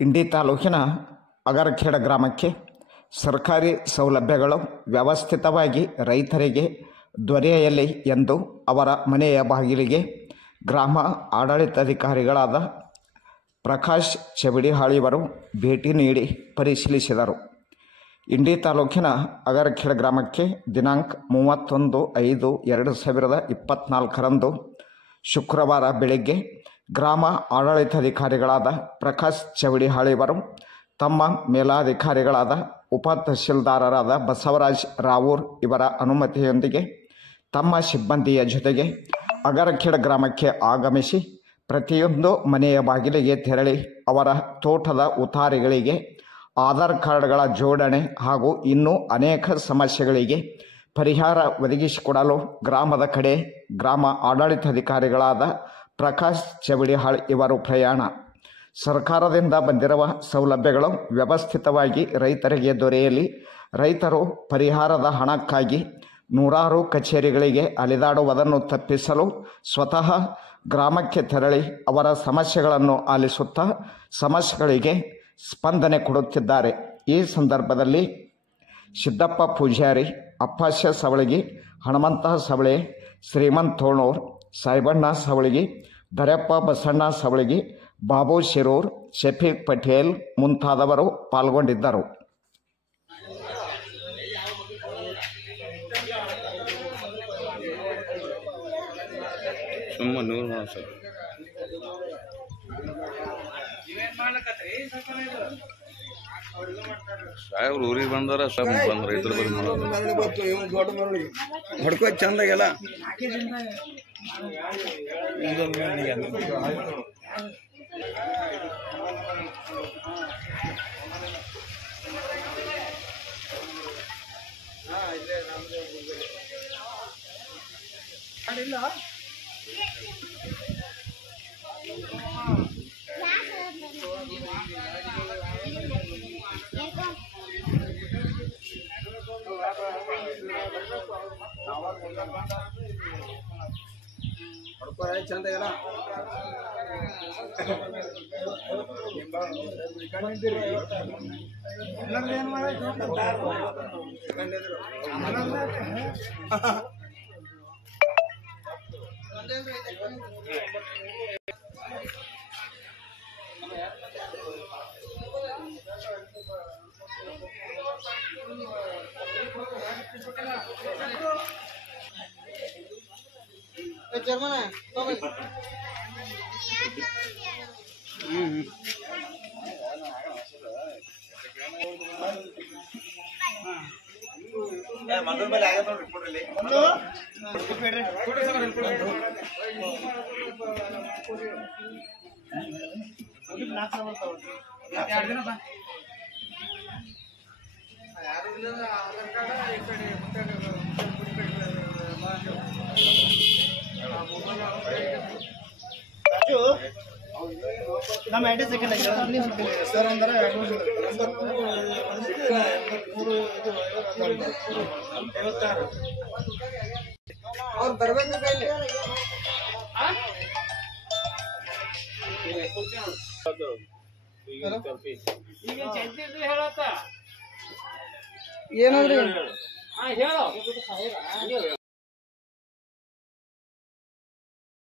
ಇಂಡಿ ತಾಲೂಕಿನ ಅಗರಖೇಡ ಗ್ರಾಮಕ್ಕೆ ಸರ್ಕಾರಿ ಸೌಲಭ್ಯಗಳು ವ್ಯವಸ್ಥಿತವಾಗಿ ರೈತರಿಗೆ ದೊರೆಯಲಿ ಎಂದು ಅವರ ಮನೆಯ ಬಾಗಿಲಿಗೆ ಗ್ರಾಮ ಆಡಳಿತಾಧಿಕಾರಿಗಳಾದ ಪ್ರಕಾಶ್ ಚವಡಿಹಾಳಿಯವರು ಭೇಟಿ ನೀಡಿ ಪರಿಶೀಲಿಸಿದರು. ಇಂಡಿ ತಾಲೂಕಿನ ಅಗರಖೇಡ ಗ್ರಾಮಕ್ಕೆ ದಿನಾಂಕ 31/5/2024ರಂದು ಶುಕ್ರವಾರ ಬೆಳಗ್ಗೆ ಗ್ರಾಮ ಆಡಳಿತಾಧಿಕಾರಿಗಳಾದ ಪ್ರಕಾಶ್ ಚವಡಿಹಾಳಿಯವರು ತಮ್ಮ ಮೇಲಾಧಿಕಾರಿಗಳಾದ ಉಪ ತಹಶೀಲ್ದಾರರಾದ ಬಸವರಾಜ್ ರಾವೂರ್ ಇವರ ಅನುಮತಿಯೊಂದಿಗೆ ತಮ್ಮ ಸಿಬ್ಬಂದಿಯ ಜೊತೆಗೆ ಅಗರಖೇಡ ಗ್ರಾಮಕ್ಕೆ ಆಗಮಿಸಿ ಪ್ರತಿಯೊಂದು ಮನೆಯ ಬಾಗಿಲಿಗೆ ತೆರಳಿ ಅವರ ತೋಟದ ಉತಾರಿಗಳಿಗೆ ಆಧಾರ್ ಕಾರ್ಡ್ಗಳ ಜೋಡಣೆ ಹಾಗೂ ಇನ್ನೂ ಅನೇಕ ಸಮಸ್ಯೆಗಳಿಗೆ ಪರಿಹಾರ ಒದಗಿಸಿಕೊಡಲು ಗ್ರಾಮದ ಕಡೆ ಗ್ರಾಮ ಆಡಳಿತಾಧಿಕಾರಿಗಳಾದ ಪ್ರಕಾಶ್ ಚವಡಿಹಾಳ್ ಇವರು ಪ್ರಯಾಣ. ಸರ್ಕಾರದಿಂದ ಬಂದಿರುವ ಸೌಲಭ್ಯಗಳು ವ್ಯವಸ್ಥಿತವಾಗಿ ರೈತರಿಗೆ ದೊರೆಯಲಿ, ರೈತರು ಪರಿಹಾರದ ಹಣಕ್ಕಾಗಿ ನೂರಾರು ಕಚೇರಿಗಳಿಗೆ ಅಲೆದಾಡುವುದನ್ನು ತಪ್ಪಿಸಲು ಸ್ವತಃ ಗ್ರಾಮಕ್ಕೆ ತೆರಳಿ ಅವರ ಸಮಸ್ಯೆಗಳನ್ನು ಆಲಿಸುತ್ತಾ ಸಮಸ್ಯೆಗಳಿಗೆ ಸ್ಪಂದನೆ ಕೊಡುತ್ತಿದ್ದಾರೆ. ಈ ಸಂದರ್ಭದಲ್ಲಿ ಸಿದ್ದಪ್ಪ ಪೂಜಾರಿ, ಅಪ್ಪಾಸ್ಯ ಸವಳಗಿ, ಹನುಮಂತ ಸವಳೆ, ಶ್ರೀಮಂತ್ ತೋಣೂರ್, ಸಾಯಿಬಣ್ಣ ಸವಳಗಿ, ದರ್ಯಪ್ಪ ಬಸಣ್ಣ ಸವಳಗಿ, ಬಾಬು ಶಿರೂರ್, ಶಫೀಕ್ ಪಟೇಲ್ ಮುಂತಾದವರು ಪಾಲ್ಗೊಂಡಿದ್ದರು. ಸಾಹೇಬ್ರು ಊರಿಗೆ ಬಂದಾರ, ಬಂದ ರೈತರು ಹೊಡ್ಕೋ ಚಂದಾಗೆಲ್ಲ ಚಂದಾಗೆಲ್ಲ ಜರ್ಮನ ಮಂಗಲ್ ಮೇಲೆ ಆಗ ನೋಡಿ ರಿಪೋರ್ಟ್ ಅಲ್ಲಿ ನಮ್ಮ 2 ಸೆಕೆಂಡ್ ಸರ್ ಅಂದ್ರೆ 56 ಅವ್ರು ಬರ್ಬೇಕು ಕೈಲಿ ಏನಂದ್ರಿ ಹೇಳೋ